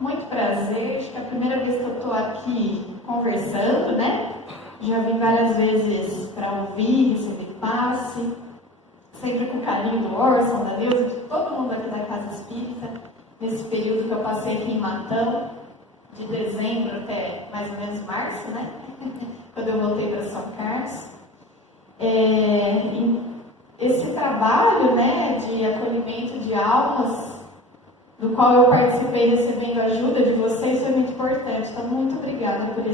muito prazer. Acho que é a primeira vez que eu estou aqui conversando, né? Já vim várias vezes para ouvir, receber passe, sempre com o carinho do Orson, da Neuza, de todo mundo aqui da Casa Espírita, nesse período que eu passei aqui em Matão, de dezembro até mais ou menos março, né? Quando eu voltei para São Carlos. Esse trabalho, né, de acolhimento de almas, do qual eu participei recebendo a ajuda de vocês, foi muito importante. Então, muito obrigada por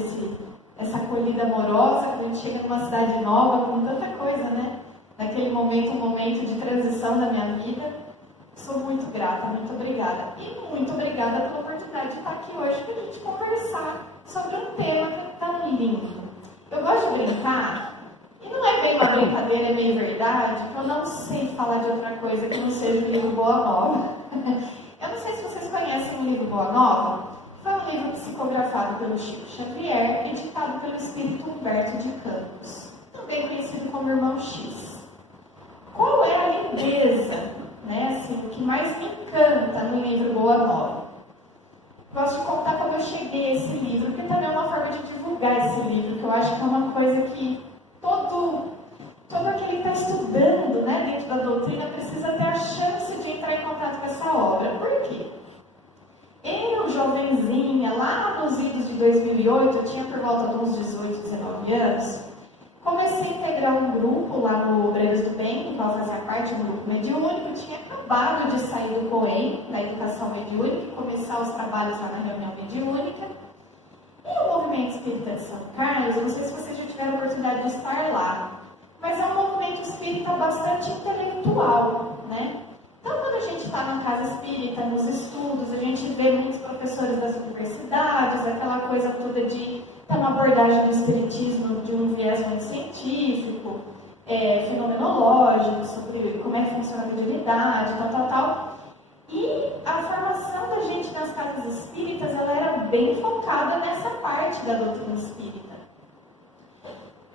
essa acolhida amorosa. A gente chega numa cidade nova com tanta coisa, né? Naquele momento, um momento de transição da minha vida. Sou muito grata, muito obrigada. E muito obrigada pela oportunidade de estar aqui hoje para a gente conversar sobre um tema que é tão lindo. Eu gosto de brincar, e não é bem uma brincadeira, é meio verdade, que eu não sei falar de outra coisa que não seja o livro Boa Nova. Eu não sei se vocês conhecem o livro Boa Nova. Foi um livro psicografado pelo Chico Xavier, editado pelo espírito Humberto de Campos, também conhecido como Irmão X. Qual é a lindeza, né, assim, o que mais me encanta no livro Boa Nova? Gosto de contar como eu cheguei a esse livro, porque também é uma forma de divulgar esse livro, que eu acho que é uma coisa que todo aquele que está estudando, né, dentro da doutrina precisa ter a chance de entrar em contato com essa obra. Por quê? Eu, jovenzinha, lá nos idos de 2008, eu tinha por volta de uns 18, 19 anos, comecei a integrar um grupo lá no Obreiros do Bem, do qual fazia parte, um grupo mediúnico. Tinha acabado de sair do COEM, da educação mediúnica, e começar os trabalhos lá na reunião mediúnica. E o Movimento Espírita de São Carlos, eu não sei se vocês já tiveram a oportunidade de estar lá, mas é um movimento espírita bastante intelectual, né? Então, quando a gente está na casa espírita, nos estudos, a gente vê muitos professores das universidades, aquela coisa toda de ter uma abordagem do espiritismo de um viés muito científico, fenomenológico, sobre como é que funciona a mediunidade, tal. E a formação da gente nas casas espíritas, ela era bem focada nessa parte da doutrina espírita.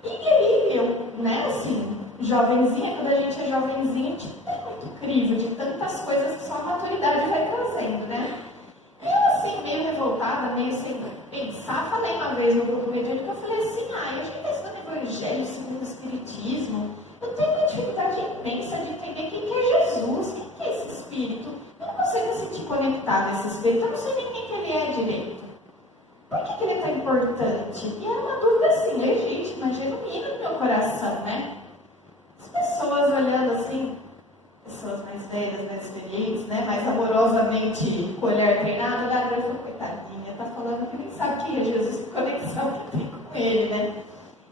E aí, eu, né, assim, jovenzinha, quando a gente é jovenzinha, a gente tem muito crivo de tantas coisas que só a maturidade vai trazendo, né? Eu, assim, meio revoltada, meio sem pensar, falei uma vez no grupo mediúnico, eu falei assim, a gente está estudando Evangelho segundo o Espiritismo, eu tenho uma dificuldade imensa de entender quem que é Jesus, quem que é esse Espírito. Eu não consigo me sentir conectada a esse Espírito, eu não sei nem quem ele é direito. Por que ele é tão importante? E era uma dúvida assim, legítima, genuína no meu coração, né? As pessoas olhando assim, pessoas mais velhas, mais experientes, né? Mais amorosamente com o olhar treinado, olharam e falaram, coitadinha, tá falando que nem sabe quem é Jesus, que conexão que tem com ele, né?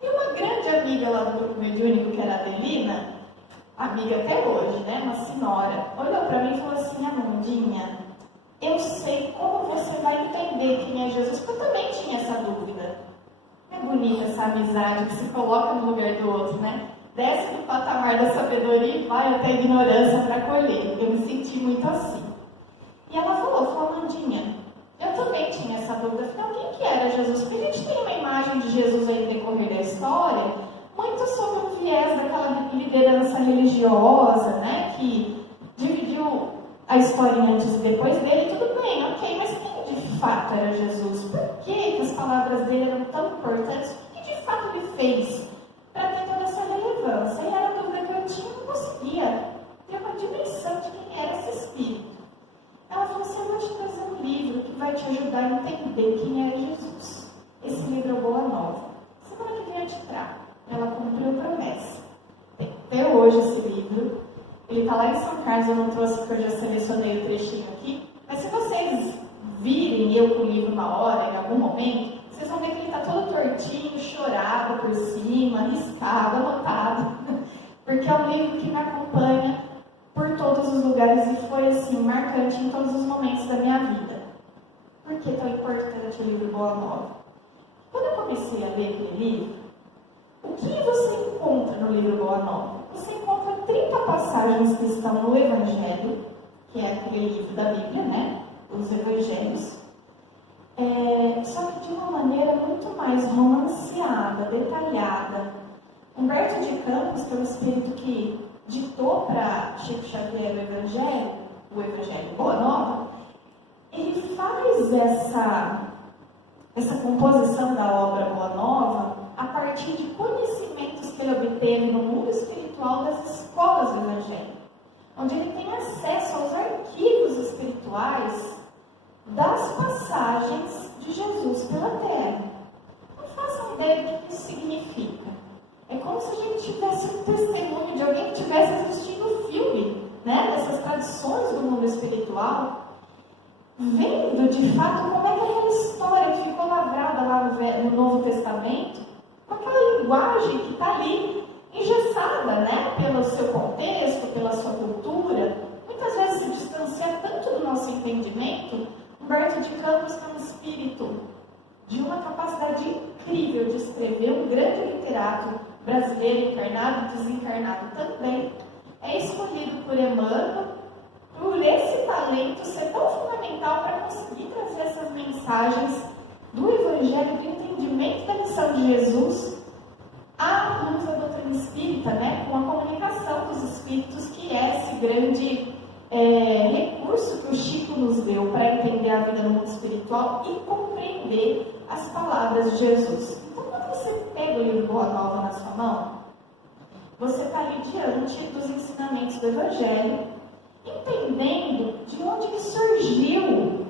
E uma grande amiga lá do grupo mediúnico, que era a Adelina, amiga até hoje, né? Uma senhora, olhou para mim e falou assim, Amandinha, eu sei como você vai entender quem é Jesus, porque eu também tinha essa dúvida. É bonita essa amizade que se coloca no lugar do outro, né? Desce do patamar da sabedoria e vai até a ignorância para colher. Eu me senti muito assim. E ela falou, Amandinha, eu também tinha essa dúvida. Afinal, quem que era Jesus? Porque a gente tem uma imagem de Jesus aí no decorrer da história, muito sobre um viés daquela liderança religiosa, né? Que dividiu a história antes e depois dele, tudo bem, ok, mas quem de fato era Jesus? Por que as palavras dele eram tão importantes? O que de fato ele fez para ter toda essa relevância? E era a dúvida que eu tinha, eu não conseguia ter uma dimensão de quem era esse Espírito. Ela falou assim, eu vou te trazer um livro que vai te ajudar a entender quem é Jesus. Esse livro é Boa Nova. Semana que vem eu te trago. Ela cumpriu a promessa. Tem até hoje esse livro. Ele está lá em São Carlos, eu não trouxe porque eu já selecionei o trechinho aqui. Mas se vocês virem eu com o livro uma hora, em algum momento, vocês vão ver que ele está todo tortinho, chorado por cima, riscado, anotado. Porque é um livro que me acompanha por todos os lugares e foi, assim, marcante em todos os momentos da minha vida. Por que é tão importante o livro Boa Nova? Quando eu comecei a ler aquele livro, o que você encontra no livro Boa Nova? Você encontra 30 passagens que estão no Evangelho, que é aquele livro da Bíblia, né? Os Evangelhos. Só que de uma maneira muito mais romanceada, detalhada. Humberto de Campos, que é o espírito que ditou para Chico Xavier o Evangelho Boa Nova, ele faz essa composição da obra Boa Nova a partir de conhecimentos que ele obteve no mundo espiritual das escolas do Evangelho, onde ele tem acesso aos arquivos espirituais das passagens de Jesus pela Terra. Não façam ideia do que isso significa. É como se a gente tivesse um testemunho de alguém que estivesse assistindo o filme, né, dessas tradições do mundo espiritual, vendo de fato como é que aquela história que ficou lavrada lá no Novo Testamento, com aquela linguagem que está ali engessada, né, pelo seu contexto, pela sua cultura, muitas vezes se distancia tanto do nosso entendimento. Humberto de Campos tem um espírito de uma capacidade incrível de escrever, um grande literato brasileiro, encarnado e desencarnado também, é escolhido por Emmanuel, por esse talento ser tão fundamental para conseguir trazer essas mensagens do Evangelho, do entendimento da missão de Jesus, à luz da doutrina espírita, né, com a comunicação dos espíritos, que é esse grande recurso que o Chico nos deu para entender a vida no mundo espiritual e compreender as palavras de Jesus. Então, quando você pega o livro Boa Nova na sua mão, você está ali diante dos ensinamentos do Evangelho, entendendo de onde que surgiu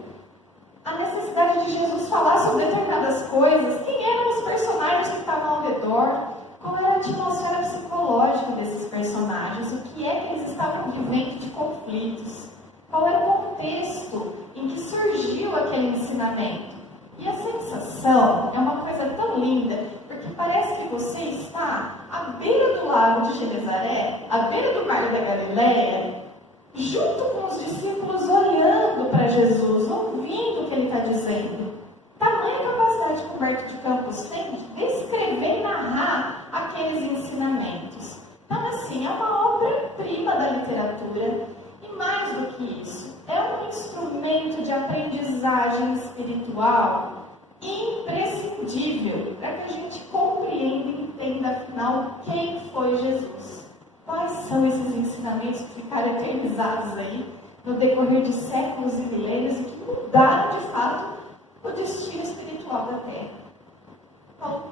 a necessidade de Jesus falar sobre determinadas coisas, quem eram os personagens que estavam ao redor, qual era a atmosfera psicológica desses personagens, o que é que eles estavam vivendo de conflitos, qual era o contexto em que surgiu aquele ensinamento. E a sensação é uma coisa tão linda, porque parece que você está à beira do lago de Genezaré, à beira do mar da Galileia, junto com os discípulos, olhando para Jesus, ouvindo o que ele está dizendo. Tamanha capacidade que Humberto de Campos tem de descrever e narrar aqueles ensinamentos. Então, assim, é uma obra-prima da literatura, e mais do que isso, é um instrumento de aprendizagem espiritual imprescindível para que a gente compreenda e entenda, afinal, quem foi Jesus. Quais são esses ensinamentos que ficaram eternizados aí no decorrer de séculos e milênios e que mudaram, de fato, o destino espiritual da Terra. Então,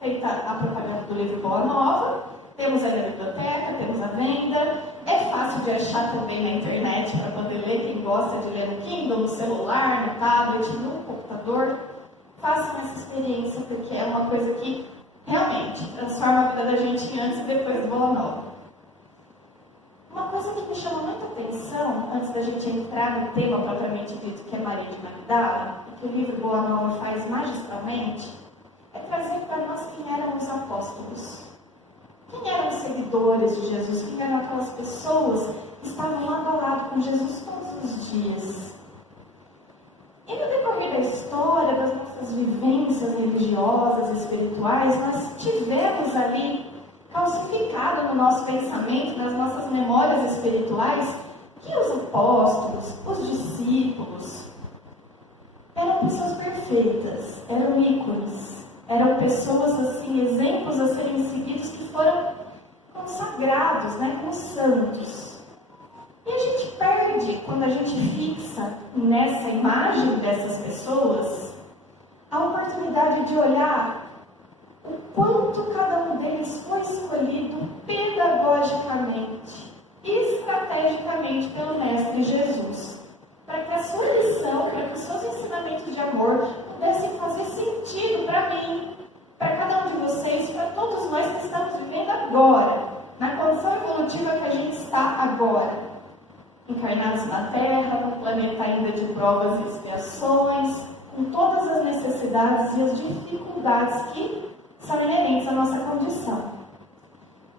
feita a propaganda do livro Boa Nova, temos aí na biblioteca, temos a venda, é fácil de achar também na internet para poder ler, quem gosta de ler no Kindle, no celular, no tablet, no computador. Façam essa experiência, porque é uma coisa que realmente transforma a vida da gente antes e depois do Boa Nova. Uma coisa que me chama muita atenção, antes da gente entrar no tema propriamente dito, que é Maria de Magdala, e que o livro Boa Nova faz magistralmente, é trazer para nós quem eram os apóstolos. Quem eram os seguidores de Jesus? Quem eram aquelas pessoas que estavam lado a lado com Jesus todos os dias? E no decorrer da história, das nossas vivências religiosas e espirituais, nós tivemos ali calcificado no nosso pensamento, nas nossas memórias espirituais, que os apóstolos, os discípulos, eram pessoas perfeitas, eram ícones, eram pessoas, assim, exemplos a serem seguidos que foram consagrados, né, como santos. E a gente perde, quando a gente fixa nessa imagem dessas pessoas, a oportunidade de olhar o quanto cada um deles foi escolhido pedagogicamente, estrategicamente pelo Mestre Jesus, para que a sua lição, para que os seus ensinamentos de amor pudessem fazer sentido para mim, para cada um de vocês, para todos nós que estamos vivendo agora, na condição evolutiva que a gente está agora, encarnados na Terra, no planeta ainda de provas e expiações, com todas as necessidades e as dificuldades que são inerentes à nossa condição.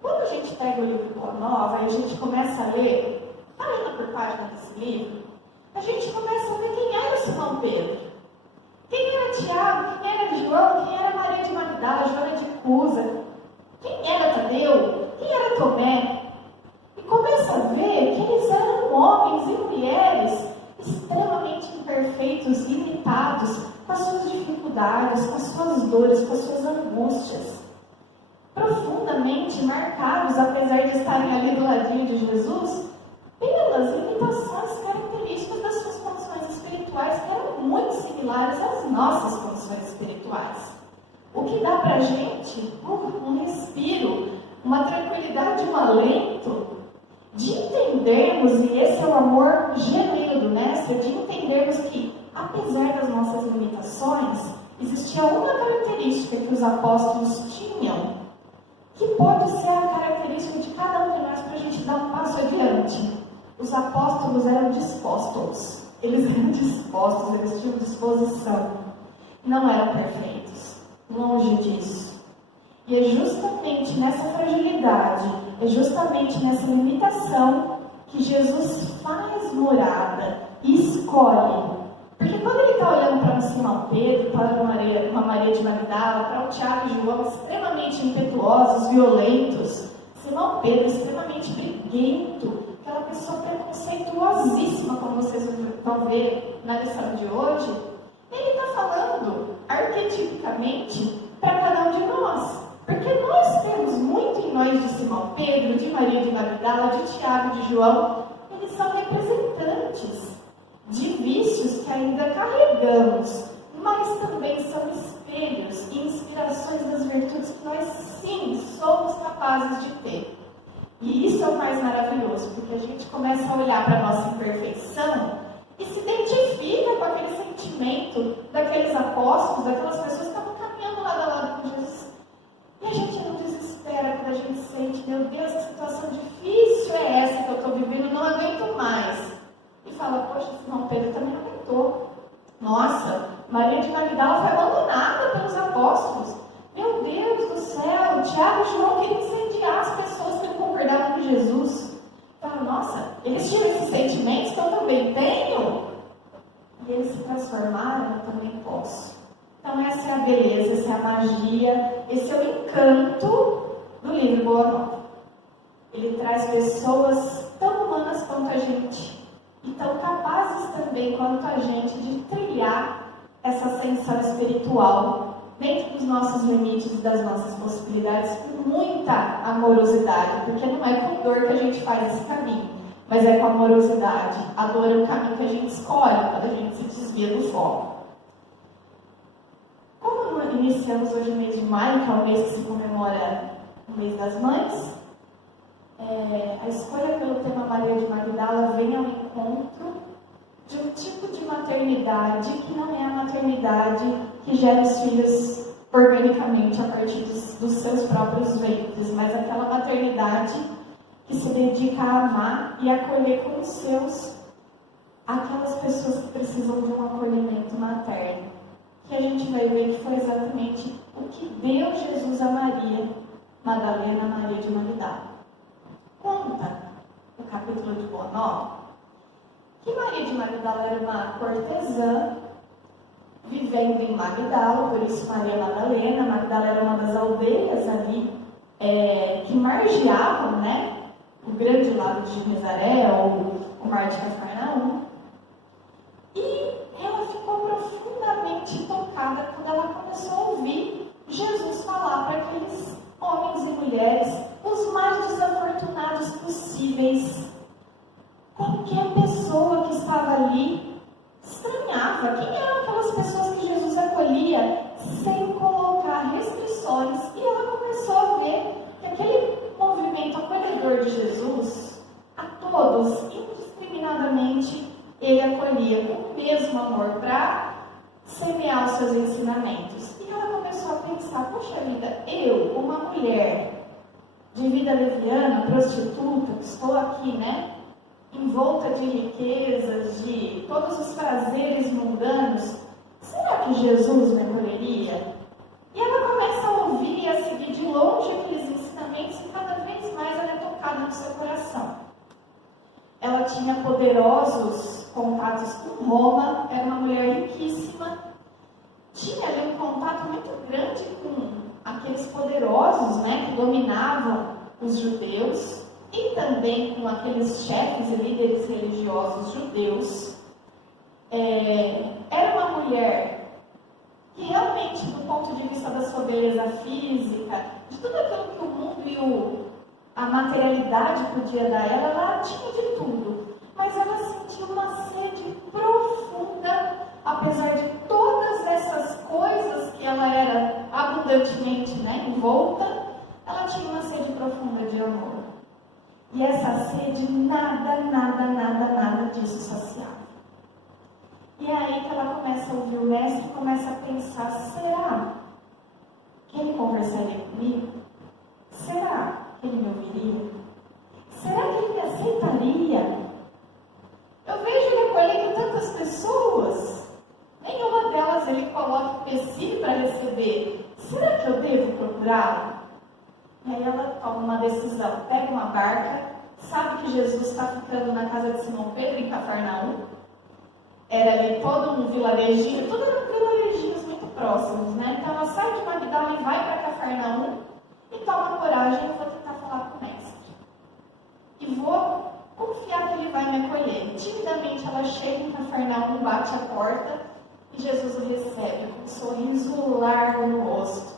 Quando a gente pega o livro Boa Nova e a gente começa a ler, página por página desse livro, a gente começa a ver quem era o Simão Pedro, quem era Tiago, quem era João, quem era Maria de Magdala, Joana de Cusa, quem era Tadeu, quem era Tomé, e começa a ver que eles eram homens e mulheres extremamente imperfeitos, limitados, com as suas dificuldades, com as suas dores, com as suas angústias, profundamente marcados, apesar de estarem ali do ladinho de Jesus, pelas limitações características das suas condições espirituais similares às nossas condições espirituais. O que dá para a gente um respiro, uma tranquilidade, um alento de entendermos, e esse é o amor genuíno do Mestre, de entendermos que, apesar das nossas limitações, existia uma característica que os apóstolos tinham, que pode ser a característica de cada um de nós para a gente dar um passo adiante. Os apóstolos eram dispostos. Eles eram dispostos, eles tinham disposição. Não eram perfeitos. Longe disso. E é justamente nessa fragilidade, é justamente nessa limitação que Jesus faz morada e escolhe. Porque quando ele está olhando para um Simão Pedro, para uma Maria de Magdala, para o Tiago e João, extremamente impetuosos, violentos, Simão Pedro extremamente briguento, aquela pessoa preconceituosíssima, como vocês vão ver na lição de hoje, ele está falando arquetipicamente para cada um de nós. Porque nós temos muito em nós de Simão Pedro, de Maria de Magdala, de Tiago, de João. Eles são representantes de vícios que ainda carregamos, mas também são espelhos e inspirações das virtudes que nós sim somos capazes de ter. E isso é o mais maravilhoso, porque a gente começa a olhar para a nossa imperfeição e se identifica com aquele sentimento daqueles apóstolos, daquelas pessoas que estavam caminhando lado a lado com Jesus. E a gente não desespera quando a gente sente, meu Deus, que situação difícil é essa que eu estou vivendo, não aguento mais. E fala, poxa, Simão Pedro também aguentou. Nossa, Maria de Magdala foi abandonada pelos apóstolos. Meu Deus do céu, Tiago e João queriam incendiar as pessoas que não concordavam com Jesus. Fala, nossa, eles tinham esses sentimentos que eu também tenho? E eles se transformaram, eu também posso. Então essa é a beleza, essa é a magia, esse é o encanto do livro Boa Nova. Ele traz pessoas tão humanas quanto a gente, e tão capazes também quanto a gente de trilhar essa ascensão espiritual dentro dos nossos limites e das nossas possibilidades, com muita amorosidade, porque não é com dor que a gente faz esse caminho, mas é com amorosidade. A dor é o caminho que a gente escolhe quando a gente se desvia do foco. Como iniciamos hoje o mês de maio, que é o mês que se comemora o mês das mães, a escolha pelo tema Maria de Magdala vem ao encontro de um tipo de maternidade que não é a maternidade que gera os filhos organicamente a partir dos seus próprios ventres, mas aquela maternidade que se dedica a amar e acolher com os seus aquelas pessoas que precisam de um acolhimento materno. Que a gente vai ver que foi exatamente o que deu Jesus a Maria Madalena, Maria de Magdala. Conta o capítulo de Boa Nova que Maria de Magdala era uma cortesã vivendo em Magdala, por isso Maria Madalena. Magdala era uma das aldeias ali que margeavam, né, o grande lago de Genezaré, ou o mar de Cafarnaum. E ela ficou profundamente tocada quando ela começou a ouvir Jesus falar para aqueles homens e mulheres, os mais desafortunados possíveis. Qualquer pessoa que estava ali estranhava quem eram aquelas pessoas que Jesus acolhia sem colocar restrições. E ela começou a ver que aquele movimento acolhedor de Jesus, a todos, indiscriminadamente, ele acolhia com o mesmo amor para semear os seus ensinamentos. E ela começou a pensar, poxa vida, eu, uma mulher de vida leviana, prostituta, que estou aqui, né, envolta de riquezas, de todos os prazeres mundanos, será que Jesus me acolheria? E ela começa a ouvir e a seguir de longe aqueles ensinamentos e cada vez mais ela é tocada no seu coração. Ela tinha poderosos contatos com Roma, era uma mulher riquíssima, tinha ali um contato muito grande com aqueles poderosos, né, que dominavam os judeus, e também com aqueles chefes e líderes religiosos judeus. Era uma mulher que realmente, do ponto de vista da sua beleza física, de tudo aquilo que o mundo e a materialidade podia dar ela tinha de tudo. Mas ela sentiu uma sede profunda apesar de todas essas coisas que ela era abundantemente, envolta, ela tinha uma sede profunda de amor. E essa sede nada disso saciava. E é aí que ela começa a ouvir o mestre e começa a pensar: será que ele conversaria comigo? Será que ele me ouviria? Será que ele me aceitaria? Eu vejo ele acolhendo tantas pessoas, nenhuma delas ele coloca empecilho para receber. Será que eu devo procurá-lo? E aí ela toma uma decisão, pega uma barca, sabe que Jesus está ficando na casa de Simão Pedro, em Cafarnaum. Era ali todo um vilarejinho, tudo eram vilarejinhos muito próximos, Então ela sai de Magdala e vai para Cafarnaum e toma coragem: eu vou tentar falar com o mestre. E vou confiar que ele vai me acolher. Timidamente ela chega em Cafarnaum, bate a porta e Jesus o recebe com um sorriso largo no rosto.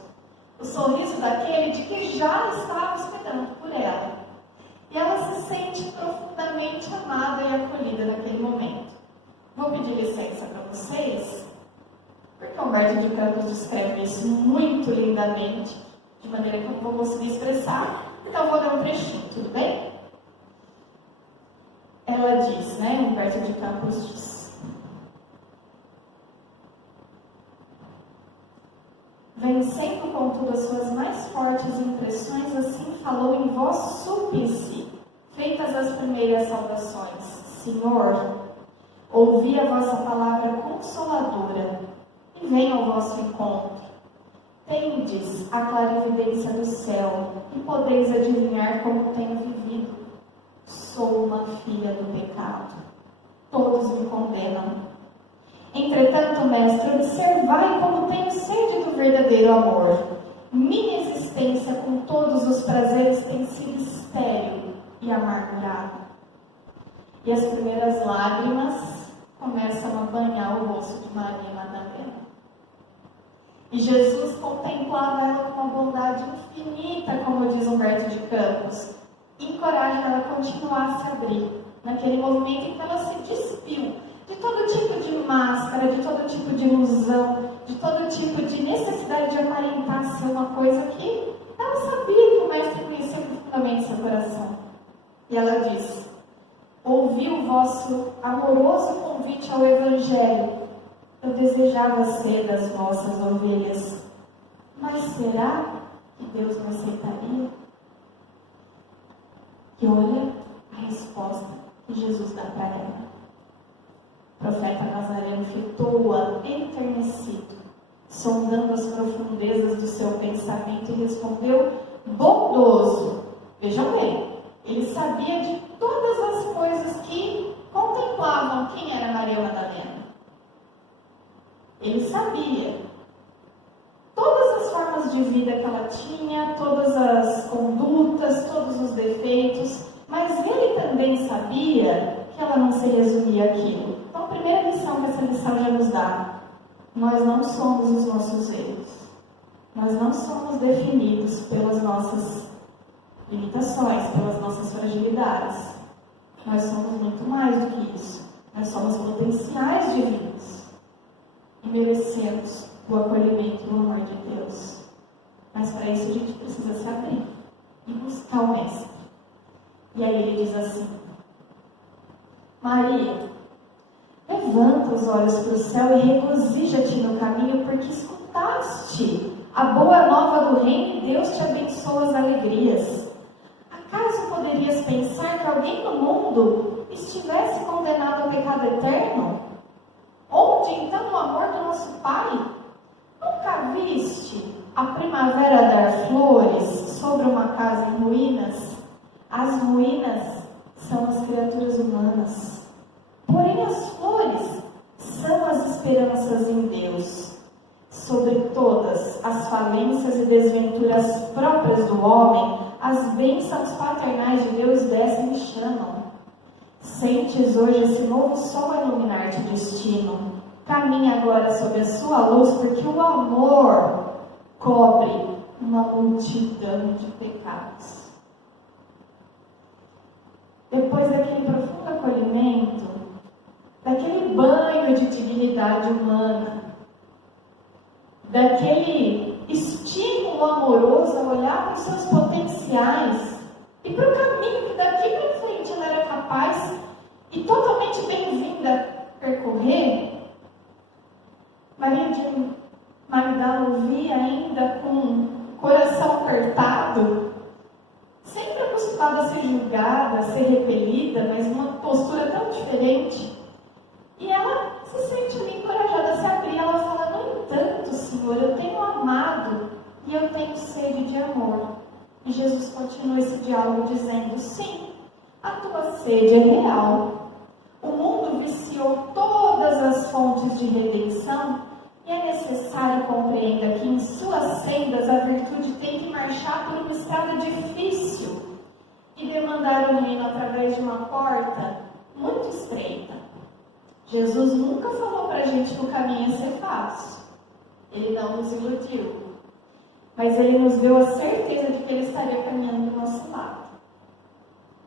O sorriso daquele de que já estava esperando por ela. E ela se sente profundamente amada e acolhida naquele momento. Vou pedir licença para vocês, porque Humberto de Campos descreve isso muito lindamente, de maneira que eu não vou conseguir expressar. Então vou ler um trechinho, tudo bem? Ela diz, Humberto de Campos diz: vencendo contudo as suas mais fortes impressões, assim falou em voz súplice, feitas as primeiras saudações: Senhor, ouvi a vossa palavra consoladora, e venho ao vosso encontro. Tendes a clarividência do céu, e podeis adivinhar como tenho vivido. Sou uma filha do pecado. Todos me condenam. Entretanto, mestre, observai como tenho sede do verdadeiro amor. Minha existência com todos os prazeres tem sido estéril e amargurada. E as primeiras lágrimas começam a banhar o rosto de Maria Madalena. E Jesus contemplava ela com uma bondade infinita, como diz Humberto de Campos, e encoraja ela a continuar a se abrir, naquele movimento em que ela se despiu de todo tipo de máscara, de todo tipo de ilusão, de todo tipo de necessidade de aparentar ser uma coisa que ela sabia que o mestre conhecia profundamente seu coração. E ela diz: ouvi o vosso amoroso convite ao Evangelho. Eu desejava ser das vossas ovelhas. Mas será que Deus me aceitaria? E olha a resposta que Jesus dá para ela. O profeta Nazareno fitou-a enternecido, sondando as profundezas do seu pensamento, e respondeu bondoso. Vejam bem, ele sabia de todas as coisas que contemplavam quem era Maria Madalena. Ele sabia todas as formas de vida que ela tinha, todas as condutas, todos os defeitos, mas ele também sabia que ela não se resumia àquilo. Então, a primeira lição que essa lição já nos dá: nós não somos os nossos erros. Nós não somos definidos pelas nossas limitações, pelas nossas fragilidades. Nós somos muito mais do que isso. Nós somos potenciais divinos e merecemos o acolhimento e o amor de Deus. Mas para isso a gente precisa se abrir e buscar o Mestre. E aí ele diz assim: Maria, levanta os olhos para o céu e regozija-te no caminho, porque escutaste a boa nova do reino e Deus te abençoa as alegrias. Acaso poderias pensar que alguém no mundo estivesse condenado ao pecado eterno? Onde então o amor do nosso Pai? Nunca viste a primavera dar flores sobre uma casa em ruínas? As ruínas são as criaturas humanas, porém as flores são as esperanças em Deus. Sobre todas as falências e desventuras próprias do homem, as bênçãos paternais de Deus descem e chamam. Sentes hoje esse novo sol a iluminar-te destino. Caminha agora sobre a sua luz, porque o amor cobre uma multidão de pecados. Depois daquele profundo acolhimento, daquele banho de dignidade humana, daquele estímulo amoroso a olhar para os seus potenciais e para o caminho que daqui para frente ela era capaz e totalmente bem-vinda a percorrer. Maria de Magdala ouvia ainda com o coração apertado, sempre acostumada a ser julgada, a ser repelida, mas numa postura tão diferente. E ela se sente ali encorajada a se abrir. Ela fala: no entanto, Senhor, eu tenho amado e eu tenho sede de amor. E Jesus continua esse diálogo dizendo: sim, a tua sede é real. O mundo viciou todas as fontes de redenção e é necessário compreender que em suas sendas a virtude tem que marchar por uma estrada difícil e demandar o reino através de uma porta muito estreita. Jesus nunca falou para a gente que o caminho ia ser fácil. Ele não nos iludiu. Mas ele nos deu a certeza de que ele estaria caminhando do nosso lado.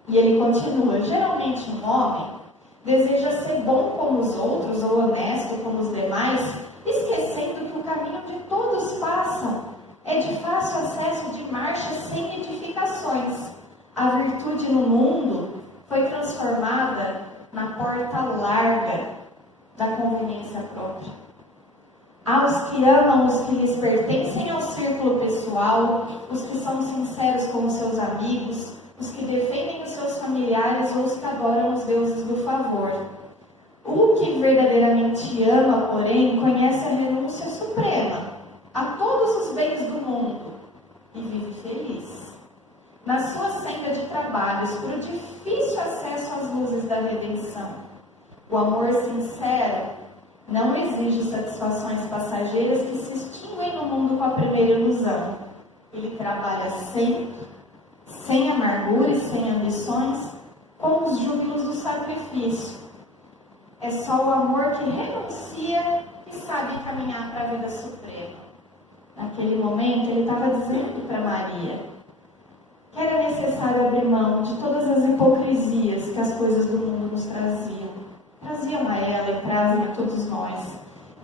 E ele continua: geralmente um homem deseja ser bom como os outros ou honesto como os demais, esquecendo que o caminho onde todos passam é de fácil acesso, de marcha sem edificações. A virtude no mundo foi transformada na porta larga da conveniência própria. Há os que amam os que lhes pertencem ao círculo pessoal, os que são sinceros com seus amigos, os que defendem os seus familiares ou os que adoram os deuses do favor. O que verdadeiramente ama, porém, conhece a renúncia suprema a todos os bens do mundo e vive feliz. Na sua senda de trabalhos, por um difícil acesso às luzes da redenção. O amor sincero não exige satisfações passageiras que se extinguem no mundo com a primeira ilusão. Ele trabalha sempre, sem amargura e sem ambições, com os júbilos do sacrifício. É só o amor que renuncia e sabe caminhar para a vida suprema. Naquele momento, ele estava dizendo para Maria que era necessário abrir mão de todas as hipocrisias que as coisas do mundo nos traziam a ela e trazem a todos nós.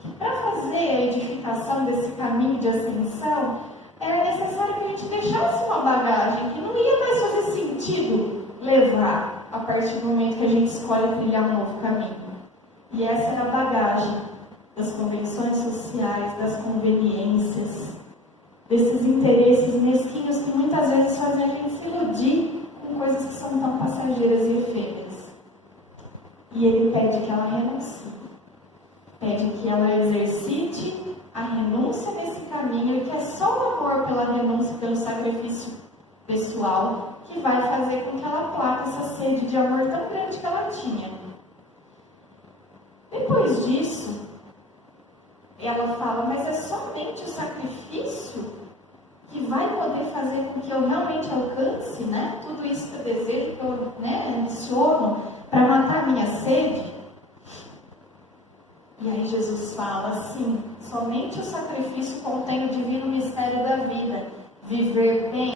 Que para fazer a edificação desse caminho de ascensão, era necessário que a gente deixasse uma bagagem que não ia mais fazer sentido levar a partir do momento que a gente escolhe trilhar um novo caminho. E essa era a bagagem das convenções sociais, das conveniências, desses interesses mesquinhos que muitas vezes fazem a gente se iludir com coisas que são tão passageiras e efêmeras. E ele pede que ela renuncie, pede que ela exercite a renúncia nesse caminho, e que é só o amor pela renúncia, pelo sacrifício pessoal, que vai fazer com que ela aplaque essa sede de amor tão grande que ela tinha. Depois disso, ela fala: mas é somente o sacrifício que vai poder fazer com que eu realmente alcance, tudo isso que eu desejo, que eu ambiciono, para matar a minha sede? E aí Jesus fala assim: somente o sacrifício contém o divino mistério da vida. Viver bem